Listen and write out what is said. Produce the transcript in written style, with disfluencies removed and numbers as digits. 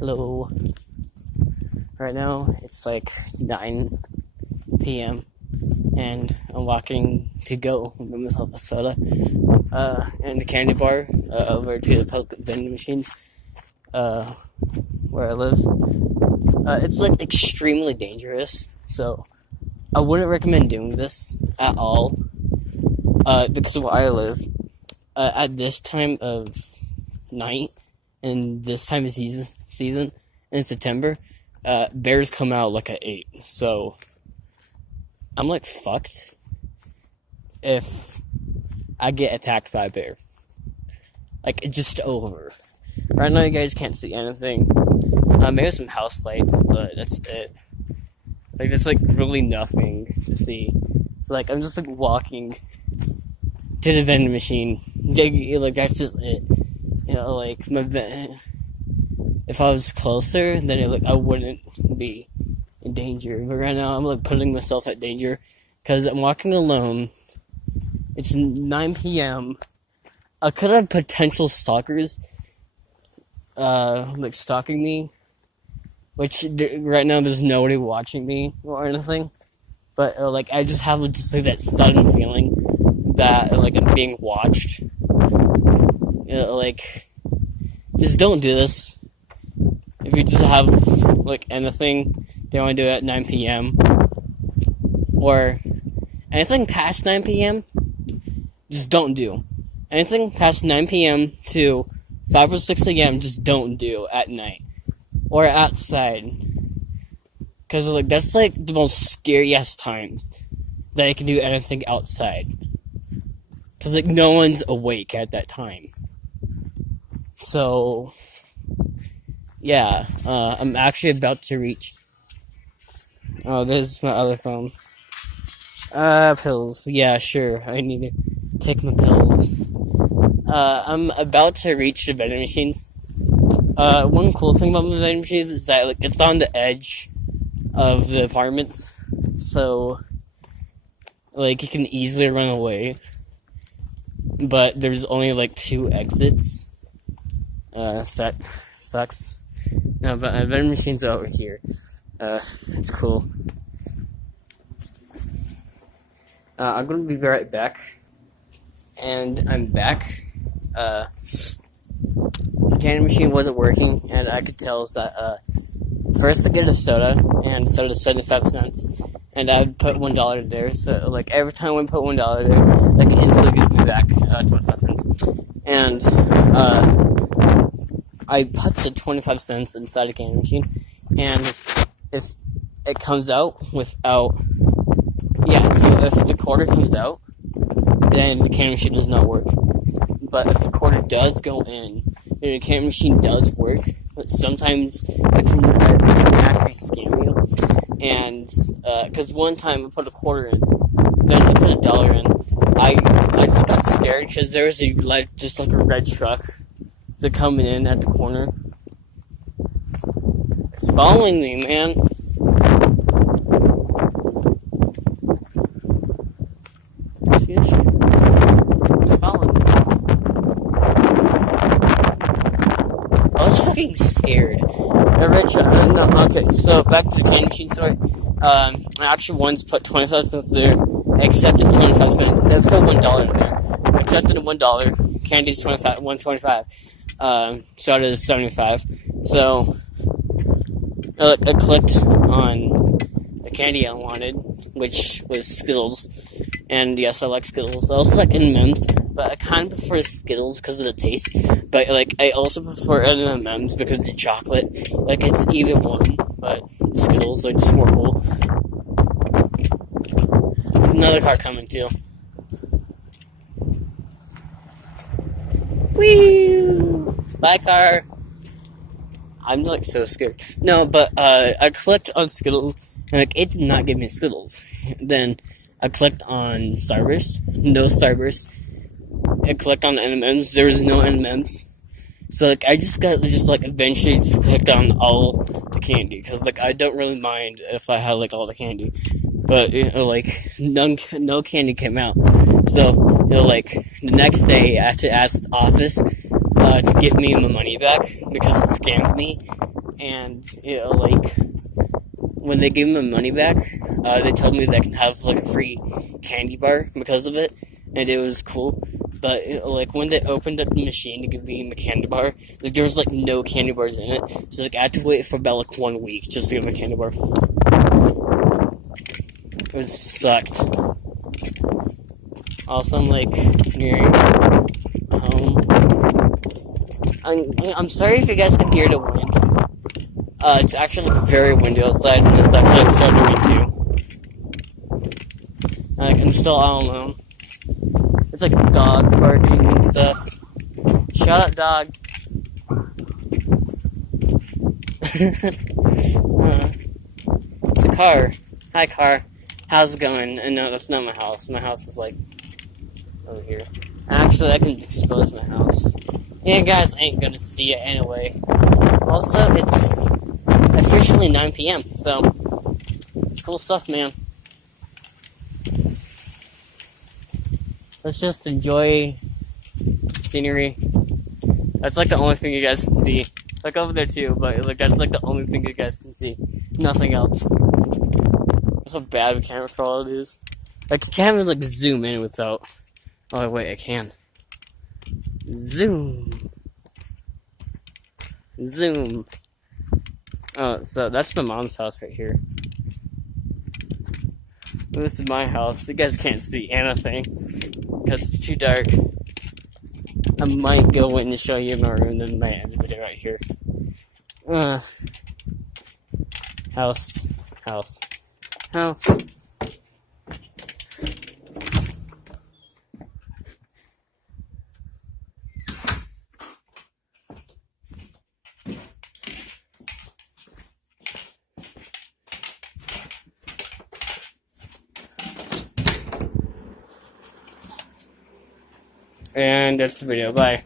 Hello. Right now it's like 9 p.m. and I'm walking to go get myself a soda and a candy bar over to the public vending machines where I live. It's like extremely dangerous, so I wouldn't recommend doing this at all because of where I live. At this time of night and this time of season in September, bears come out like at 8. So I'm like fucked if I get attacked by a bear. Like, it's just over. Right now you guys can't see anything. Maybe some house lights, but that's it. Like, there's like really nothing to see. So like I'm just like walking to the vending machine. Like that's just it. You know, like if I was closer, then like I wouldn't be in danger. But right now, I'm like putting myself at danger because I'm walking alone. It's 9 p.m. I could have potential stalkers, like stalking me. Which right now there's nobody watching me or anything. But like I just have just like that sudden feeling that like I'm being watched. You know, like, just don't do this. If you just have, like, anything they want to do at 9 p.m. or anything past 9 p.m., just don't do. Anything past 9 p.m. to 5 or 6 a.m., just don't do at night. Or outside. Because, like, that's, like, the most scariest times that I can do anything outside. Because, like, no one's awake at that time. So, yeah, I'm actually about to reach. Oh, this is my other phone. Pills. Yeah, sure. I need to take my pills. I'm about to reach the vending machines. One cool thing about the vending machines is that, like, it's on the edge of the apartments. So, like, you can easily run away. But there's only, like, 2 exits. That sucks. No, but vending machines are over here. It's cool. I'm gonna be right back. And I'm back. The candy machine wasn't working, and I could tell that, first I get a soda, and soda's 75 cents, and I'd put $1 there, so, like, every time I put $1 there, like, it instantly gives me back, 25 cents. And, I put the 25 cents inside a candy machine, and if it comes out without, so if the quarter comes out, then the candy machine does not work. But if the quarter does go in, then the candy machine does work, but sometimes it can actually scam you. And, because one time I put a quarter in, then I put $1 in, I just got scared because there was just like a red truck coming in at the corner. It's following me, man. It's following me. I was fucking scared. The red truck. No, okay, so back to the candy machine story. I actually once put 25 cents there. I accepted 25 cents. Then put $1 in there. I accepted $1. Candy's $1.25. Soda is 75. So, I clicked on the candy I wanted, which was Skittles. And yes, I like Skittles. I also like M&M's, but I kind of prefer Skittles because of the taste. But, like, I also prefer M&M's because of the chocolate. Like, it's either one, but Skittles are just more cool. There's another car coming, too. Whee! Bye, car. I'm, like, so scared. No, but, I clicked on Skittles, and, like, it did not give me Skittles. Then I clicked on Starburst. No Starburst. I clicked on M&M's. There was no M&M's. So, like, I just eventually just clicked on all the candy. Because, like, I don't really mind if I had, like, all the candy. But, you know, like, no candy came out. So, you know, like, the next day I had to ask the office to give me my money back because it scammed me. and like when they gave me my money back, they told me that I can have like a free candy bar because of it, and it was cool. But like when they opened up the machine to give me a candy bar, like there was like no candy bars in it, so like I had to wait for about like 1 week just to get my candy bar. It was sucked. Also, I'm like nearing home. I'm sorry if you guys can hear the wind. It's actually like very windy outside, and it's actually like starting to rain too. Like I'm still all alone. It's like dogs barking and stuff. Shut up, dog. It's a car. Hi, car. How's it going? And no, that's not my house. My house is like over here. Actually, I can expose my house. You guys ain't gonna see it anyway. Also, it's officially 9 p.m., so it's cool stuff, man. Let's just enjoy scenery. That's like the only thing you guys can see. Like over there too, but like that's like the only thing you guys can see. Nothing else. That's how bad the camera quality is. Like you can't even like zoom in without. Oh wait, I can. Zoom. Zoom. Oh, so that's my mom's house right here. This is my house. You guys can't see anything because it's too dark. I might go in and show you my room, then might end the video right here. House. And that's the video. Bye.